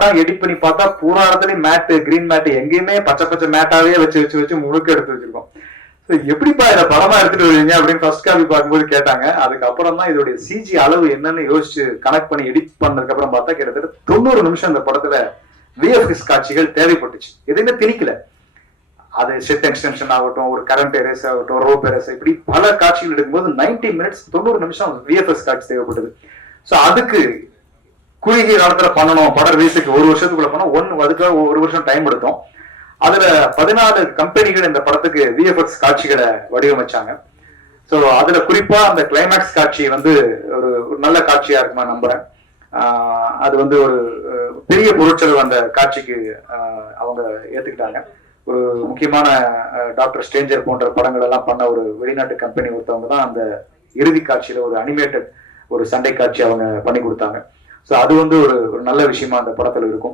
படம் எடிட் பண்ணி பார்த்தா பூரா இடத்துலயும் மேட்டு கிரீன் மேட்டு எங்கேயுமே பச்சை பச்சை மேட்டாவே வச்சு வச்சு வச்சு முழுக்க எடுத்து வச்சிருக்கோம். எப்படிப்பா இதை படமா எடுத்துட்டு வருவீங்க அப்படின்னு ஃபர்ஸ்ட் காப்பி பார்க்கும்போது கேட்டாங்க. அதுக்கப்புறம் தான் இதோடைய சிஜி அளவு என்னன்னு யோசிச்சு கனெக்ட் பண்ணி எடிட் பண்ணதுக்கு அப்புறம் பார்த்தா கிட்டத்தட்ட தொண்ணூறு நிமிஷம் அந்த படத்துல விஎஃப்எஸ் காட்சிகள் தேவைப்பட்டுச்சு. எதுவுமே திணிக்கல. அது செட் எக்ஸ்டென்ஷன் ஆகட்டும் ஒரு கரண்ட் எரேஸ் ஆகட்டும் ரோப் எரேஸ் இப்படி பல காட்சிகள் எடுக்கும்போது 90 மினிட்ஸ் தொண்ணூறு நிமிஷம் விஎஃப்எஸ் காட்சி தேவைப்பட்டது. ஸோ அதுக்கு குறுகிய காலத்துல பண்ணணும் பட ரிலீஸுக்கு ஒரு வருஷத்துக்குள்ள பண்ணோம் ஒன்னு அதுக்காக ஒரு வருஷம் டைம் எடுத்தோம். அதுல பதினாலு கம்பெனிகள் இந்த படத்துக்கு விஎஃப்எக்ஸ் காட்சிகளை வடிவமைச்சாங்க. ஸோ அதுல குறிப்பா அந்த கிளைமேக்ஸ் காட்சி வந்து ஒரு நல்ல காட்சியா இருக்குமா நம்புறேன். அது வந்து ஒரு பெரிய பொருட்கள் அந்த காட்சிக்கு அவங்க ஏத்துக்கிட்டாங்க. ஒரு முக்கியமான டாக்டர் ஸ்டேஞ்சர் போன்ற படங்கள் எல்லாம் பண்ண ஒரு வெளிநாட்டு கம்பெனி ஒருத்தவங்க தான் அந்த இறுதி காட்சியில ஒரு அனிமேட்டட் ஒரு சண்டை காட்சி அவங்க பண்ணி கொடுத்தாங்க. ஸோ அது வந்து ஒரு ஒரு நல்ல விஷயமா அந்த படத்துல இருக்கும்.